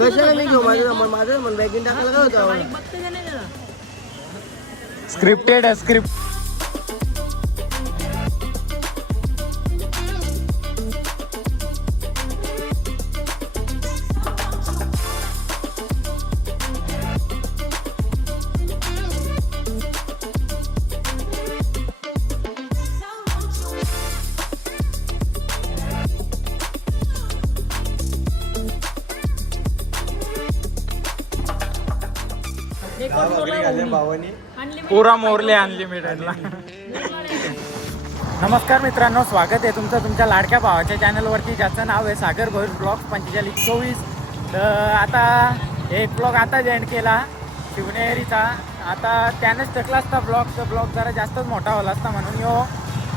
कशाला मी घेऊ? माझं माझं मन बॅगिंग टाकायला काय होतं? स्क्रिप्टेड आहे स्क्रिप्ट पुरा मोरले अनलिमिटेडला नमस्कार मित्रांनो स्वागत आहे तुमचं तुमच्या लाडक्या भावाच्या चॅनलवरती ज्याचं नाव आहे सागर भोईर ब्लॉग पंचेचाळीस चोवीस. तर आता एक ब्लॉग आता एंड केला शिवनेरीचा. आता त्यानंच टाकला असता ब्लॉग तर ब्लॉग जरा जास्तच मोठा होला असता म्हणून यो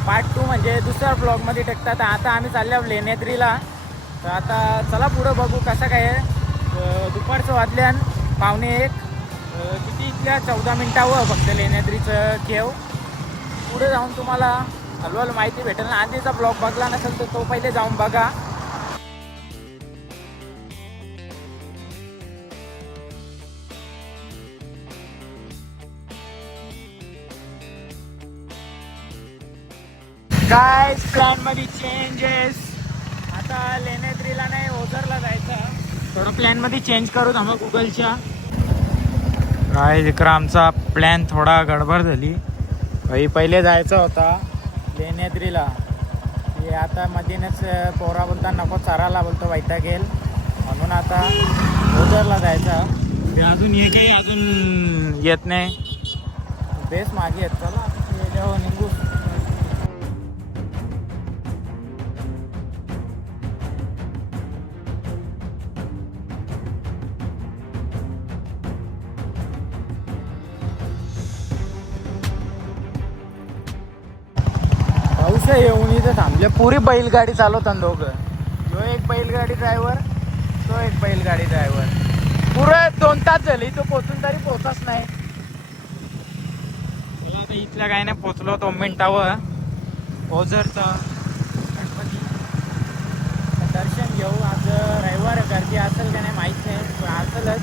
पार्ट टू म्हणजे दुसऱ्या ब्लॉगमध्ये टाकतात. आता आम्ही चाललो लेनेत्रीला तर आता चला पुढं बघू कसं काय दुपारचं वाजल्यान पावणे एक. किती इथल्या चौदा मिनिटावर फक्त लेण्याद्रीचं केव पुढे जाऊन तुम्हाला हळूहळू माहिती भेटेल. ना आधीचा ब्लॉग बघला नसेल तर तो पहिले जाऊन बघा. काय प्लॅनमध्ये चेंजेस आता लेण्याद्रीला नाही ओझरला जायचं. थोडं प्लॅनमध्ये चेंज करू थांबा गुगलच्या काय इकडं आमचा प्लॅन थोडा गडबड झाली. भाई पहिले जायचं होता लेण्याद्रीला. हे आता मधीनच पोरा बोलता नको चाराला बोलतो वैता गेल म्हणून आता ओझरला जायचा. ते अजून हे काही अजून येत नाही. बेस मागे येत चला निघू इथं थांबले पुरी बैलगाडी चालवतात दोघं. जो एक बैलगाडी ड्रायव्हर तो एक बैलगाडी ड्रायव्हर पुरं दोन तास झाले इथं पोचून तरी पोचच नाही. इथल्या काय नाही पोचलो दोन मिनिटावर. ओझरचं गणपती. तर दर्शन घेऊ. आज रविवार आहे, गर्दी असेल का नाही माहीत नाही पण असेलच.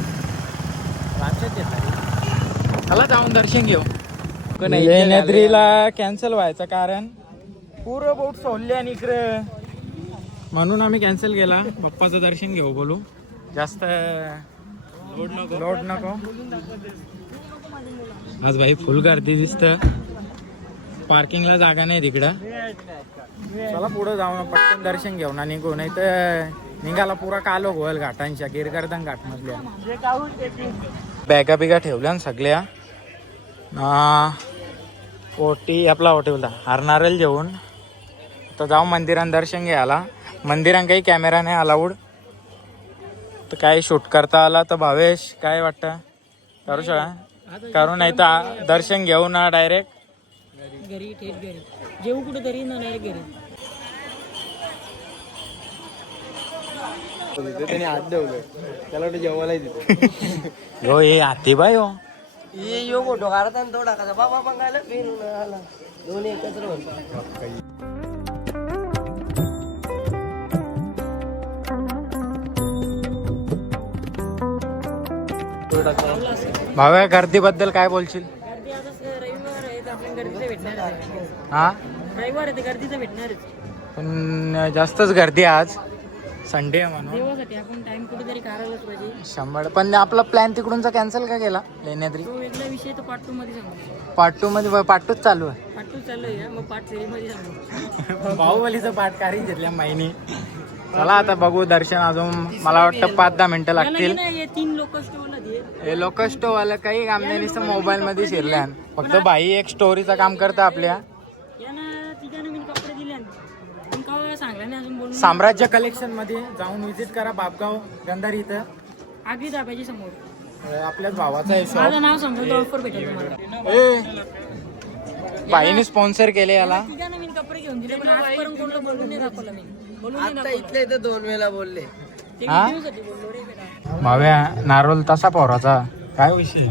लक्षात येत. नाही चला जाऊन दर्शन घेऊ. लेण्याद्रीला कॅन्सल व्हायचं कारण पूर्ण बोट सोडले आणि इकडे. म्हणून आम्ही कॅन्सल केला. बाप्पाचं दर्शन घेऊ बोलू. जास्त लोड नको. लोड नको. आज भाई फुल गर्दी दिसत. पार्किंगला जागा नाही तिकडं. चला पुढं जाऊ ना पटकन दर्शन घेऊ ना निघू. नाही तर निघाला पुरा कालो गोयल घाटांच्या गिरगर्दन घाट मधल्या बॅगा बिगा ठेवल्या ना सगळ्या. ओटी आपला ओटी बोलता. हरणारेल जेवून. तर जाऊ मंदिरात दर्शन घ्यायला. मंदिरात काही कॅमेरा नाही अलाउड तर काही शूट करता आला तर भावेश काय वाटतं? करू शकता? करू नाही तर दर्शन घेऊ ना डायरेक्ट घरी थेट घरी. जेऊ कुठे तरी ना नाही घरी. त्याने हात ठेवलं त्याला वाटतं जेवायला तिथे हो हे हाती बाय हो. ये यो फोटो काढता आणि तो टाकायचा. बाबा बघायला फिरून आला. दोन्ही एकत्र होतात भाव्या गर्दीबद्दल काय बोलशील? हा? पण जास्तच गर्दी आज. संडे आहे म्हणून. शंभर. पण आपला प्लॅन तिकडूनचा कॅन्सल का केला लेण्याद्री? तो वेगळा विषय तो पार्ट टू मध्ये पार्ट पार्ट टूच चालू आहे. पार्ट पार्ट बाहुबलीचं पाठ कारी घेतल्या माहिनी चला आता बघू दर्शन अजून. मला वाटतं पाच दहा मिनिटं लागतील. हे लोक वाला काही काम नाही नुसतं मोबाईल मध्ये शिरल्या फक्त बाई एक स्टोरीचं काम करतं आपल्या. साम्राज्य कलेक्शनमध्ये जाऊन विजिट करा बापगाव गंधारी इथं. आगरी दाबायची समोर. आपल्याच भावाचा आहे. माझं नाव समजा ऑफर भेटेल तुम्हाला. ए, बाईने स्पॉन्सर केले याला. मी कपडे घेऊन दिले पण आजपर्यंत कोणाला बोलून नाही दाखवलं मी. आता दाखवलं इथल्या इथं दोन वेळा बोलले. हा? नारोल तसा पोराचा. काय विषय?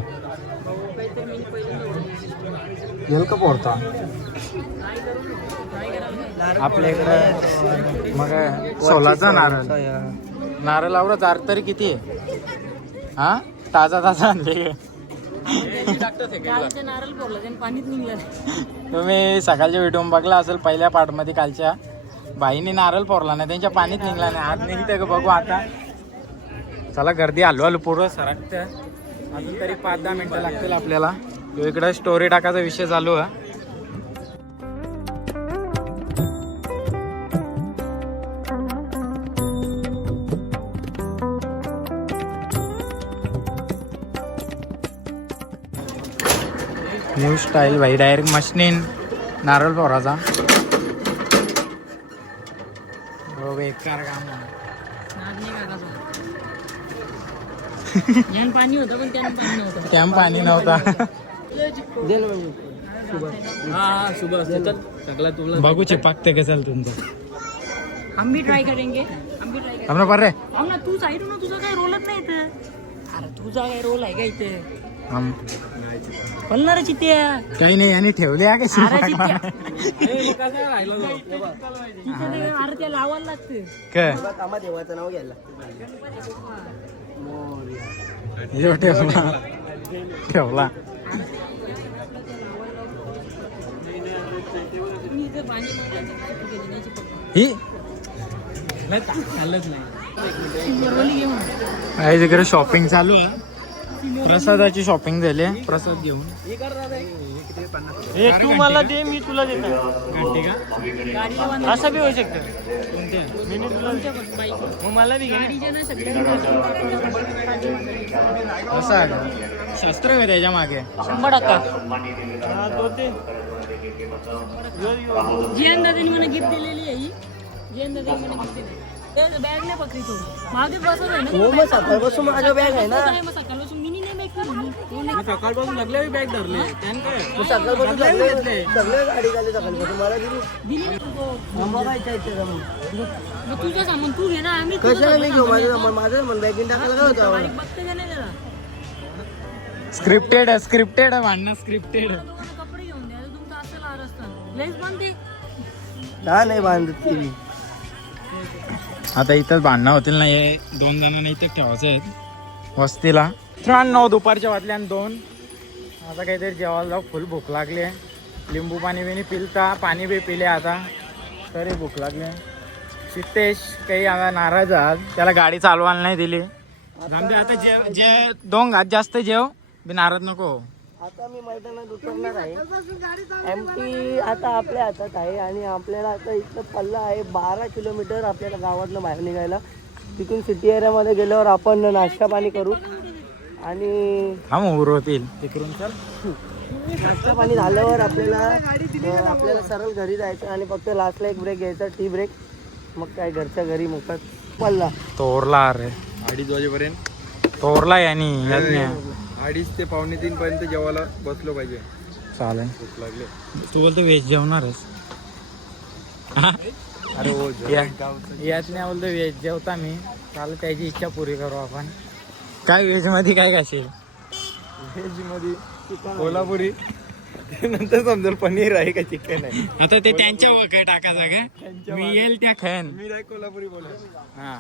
येईल का पोरता? आपल्या इकडं मग सोलाचा नारळ. नारळ आवडत आर तरी किती आहे? हा? ताजा ताजा आणले. तुम्ही सकाळच्या व्हिडिओ बघला असेल पहिल्या पार्टमध्ये कालच्या. बाईने नारळ फोरला नाही त्यांच्या पाणीत निघला नाही. आज निघतं का बघू आता. चला गर्दी आलो आलो पूर्ण सरकत अजून तरी पाच दहा मिनिटं लागतील आपल्याला. तो इकडं स्टोरी टाकायचा विषय चालू आहे. न्यू स्टाईल भाई डायरेक्ट मशनीन नारळ पोराचा. हो बेकार काम नाही पाणी होतं पण त्यानं पाणी नव्हतं. कॅम्प पाणी नव्हता. दे ना म्हणजे बघू चिपकते कसं तुमचं. हम भी ट्राय करेंगे. हम भी ट्राय करेंगे. आपण बरं हो ना तू साईड ना तुझा काय रोलच नाही इथं. अरे तुझा काय रोल आहे का इथे? हम बोलणार चित्त्या काही नाही यांनी ठेवले आहे का अरे चिपकायला? चित्त्या तिथे अरे त्या लावायला लागते. काय? देवाचं नाव घ्यायला ठेवला. ठेवला. मी इथे पाणी मारायचं ही आहे तिकडे शॉपिंग चालू आहे. प्रसादाची शॉपिंग झाली आहे. प्रसाद घेऊन. एक तू मला दे मी तुला देतो. का. असं बी होऊ शकतं. मी तुला मग मला बी असं आहे. का? शस्त्र आहे त्याच्यामागे. शंभर टक्का. जियान दादानी मला गिफ्ट दिलेली आहे ही. जियान दादानी मला गिफ्ट दिली बॅग नाही पकडी तू मागे बसत आहे ना हो मग सकाळपासून माझ्या बॅग आहे ना. काय मग सकाळपासून मिनी नाही बॅग ठेवली सकाळपासून लागले बॅग धरले. मग सकाळपासून सगळे सगळे गाडी झाले सकाळपासून. मला दिली. दिली ना तू तो. मग बघायचं आहे त्याचं मग. मग तुझं सामान तू घे ना. आम्ही तुझं कशाला नाही घेऊ सामान माझं सामान माझं मन बॅगीन टाकायला काय होतं बारीक बघते का नाही त्याला स्क्रिप्टेड आहे स्क्रिप्टेड आहे भांडणं स्क्रिप्टेड आहे. कपडे घेऊन द्या तुमचं असं लार असतं. लेस बांधते. हा नाही बांधत ती? मी. आता इथंच भांडणं होतील ना हे दोन जणांना इथं ठेवायचं आहेत. वस्तीला. मित्रांनो दुपारच्या वाजल्यान दोन. आता काहीतरी जेवायला जाऊ फुल भूक लागली आहे. लिंबू पाणी बिनी पिलता पाणी बी पिले आता. तरी भूक लागली सिद्धेश काही आता नाराज आहात. त्याला गाडी चालवायला नाही दिली. आता जेव जे दोन घात जास्त जेव बी नाराज नको हो. आता मी मैदानात उतरणार आहे. एम टी आता आपल्या हातात आहे आणि आपल्याला आता इथं पल्ला आहे. बारा किलोमीटर आपल्याला गावातनं बाहेर निघायला. तिथून सिटी एरियामध्ये गेल्यावर आपण नाश्ता पाणी करू. आणि हा उरवतील तिकडून चल. नाश्ता पाणी झाल्यावर आपल्याला आपल्याला सरळ घरी जायचं आणि फक्त लास्टला एक ब्रेक घ्यायचा टी ब्रेक मग काय घरच्या घरी मुखात पल्ला. तोरला अरे. अडीच वाजेपर्यंत. तोरला यानी यातनी. अडीच ते पावणे तीन पर्यंत जेवायला बसलो पाहिजे. चालेल. भूक लागले. तू बोलतो व्हेज जेवणारच. अरे हो यात नाही बोलतो व्हेज जेवता मी. चालेल त्याची इच्छा पुरी करू आपण. काय व्हेजमध्ये काय खाशील? व्हेजमध्ये कोल्हापुरी. नंतर समजेल पनीर आहे का चिकन आहे. आता ते त्यांच्या वगैरे टाकायचं का मी येईल त्या खैन मी नाही कोल्हापुरी बोल हा.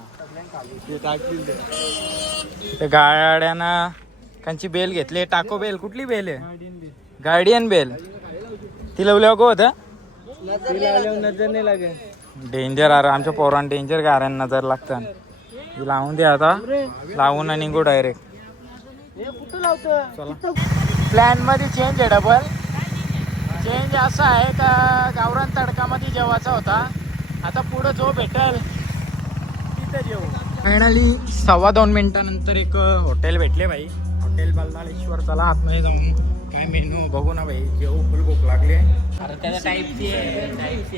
ते टाकतील ते. ते गाड्यांना त्यांची बेल घेतली. Taco Bell. कुठली बेल आहे? Guardian bell. ती लवल्या गो होतं? नजर नाही लागेल डेंजर आर आमच्या पोरान डेंजर गाड्यां नजर लागतं. ती लावून दे आता. लावून आणि निघू डायरेक्ट प्लॅनमध्ये चेंज आहे डबल चेंज असा आहे का गावरान तडकामध्ये जेवायचा होता. आता पुढं जो भेटेल तिथं जेवू फायनली सव्वा दोन मिनिटानंतर एक हॉटेल भेटले भाई. हॉटेल बल्लाळेश्वर चला आतमध्ये जाऊन काय मेनू बघू ना भाई जेवू फुल भूक लागली.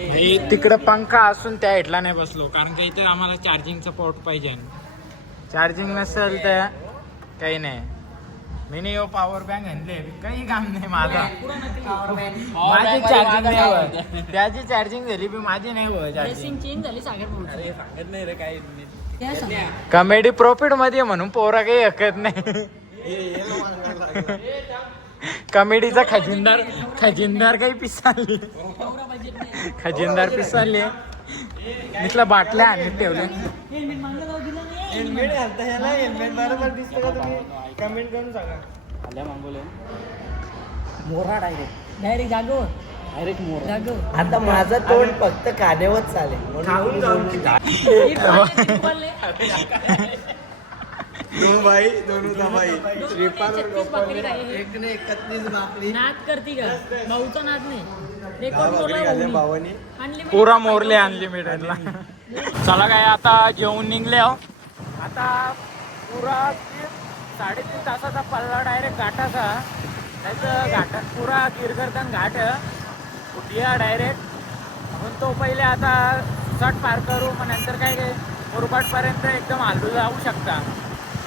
भाई तिकडं पंखा असून त्या हेटला नाही बसलो कारण का इथे आम्हाला चार्जिंगचं पोर्ट पाहिजे. चार्जिंग नसेल तर काही नाही. मी नाही पॉवर बँक आणले काही काम नाही माझा. माझी चार्जिंग नाही त्याची चार्जिंग झाली पण माझी नाही चार्जिंग ड्रेसिंग चेंज झाली सागर काय सांग. कमेडी प्रॉफिटमध्ये म्हणून पोरा काही ऐकत नाही. कमेडीचा खजिनदार खजिनदार काही पिसाली खजिनदार पिसाले इथला बाटल्या आणि ठेवले हेल्मेट घालता याला हेल्मेट बरोबर दिसतं का तुम्ही? कमेंट करून सांगा. आल्या मागवले मोरा डायरेक्ट. डायरेक्ट जागो. डायरेक्ट मोरा. जागो. आता माझं तोंड फक्त कानेवर चालेल. मी बोललो. दोन बाई दोन उदा बाई एक ने एकतीस भाकरी नाद करती का भाऊचा नाद नाही. रेकॉर्ड भावानी. पुरा मोरले अनलिमिटेडला चला काय आता जेवून निघले आहो आता पुरा तीन- साडेतीन तासाचा पल्ला डायरेक्ट घाटाचा. त्याचं घाटात पुरा गिरगर्दन घाट. उठिया डायरेक्ट म्हणून तो पहिले आता सट पार करू मग नंतर काय काय मुरबाटपर्यंत एकदम हलू जाऊ शकता.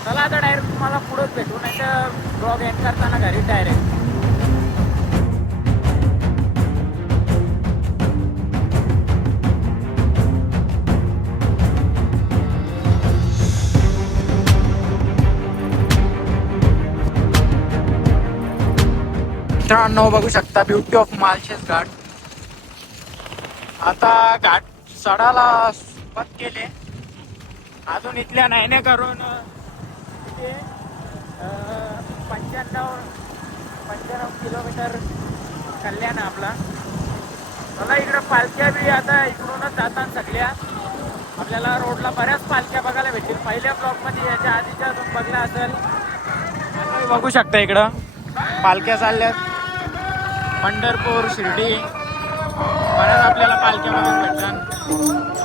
चला आता डायरेक्ट तुम्हाला पुढंच भेटू नाही तर ब्लॉग एंड करताना घरी डायरेक्ट मित्रांनो बघू शकता ब्युटी ऑफ मालशेस घाट. आता घाट सडाला सुरुवात केले. अजून इथल्या नाहीने करून म्हणजे पंच्याण्णव पंच्याण्णव किलोमीटर कल्याण आपला. मला इकडं पालख्या बी आता इकडूनच जातात सगळ्या. आपल्याला रोडला बऱ्याच पालख्या बघायला भेटतील. पहिल्या ब्लॉकमध्ये याच्या आधीच्या अजून बघला असेल. तुम्ही बघू शकता इकडं. पालख्या चालल्यात. पंढरपूर शिर्डी. बऱ्याच आपल्याला पालख्या बघायला भेटतात.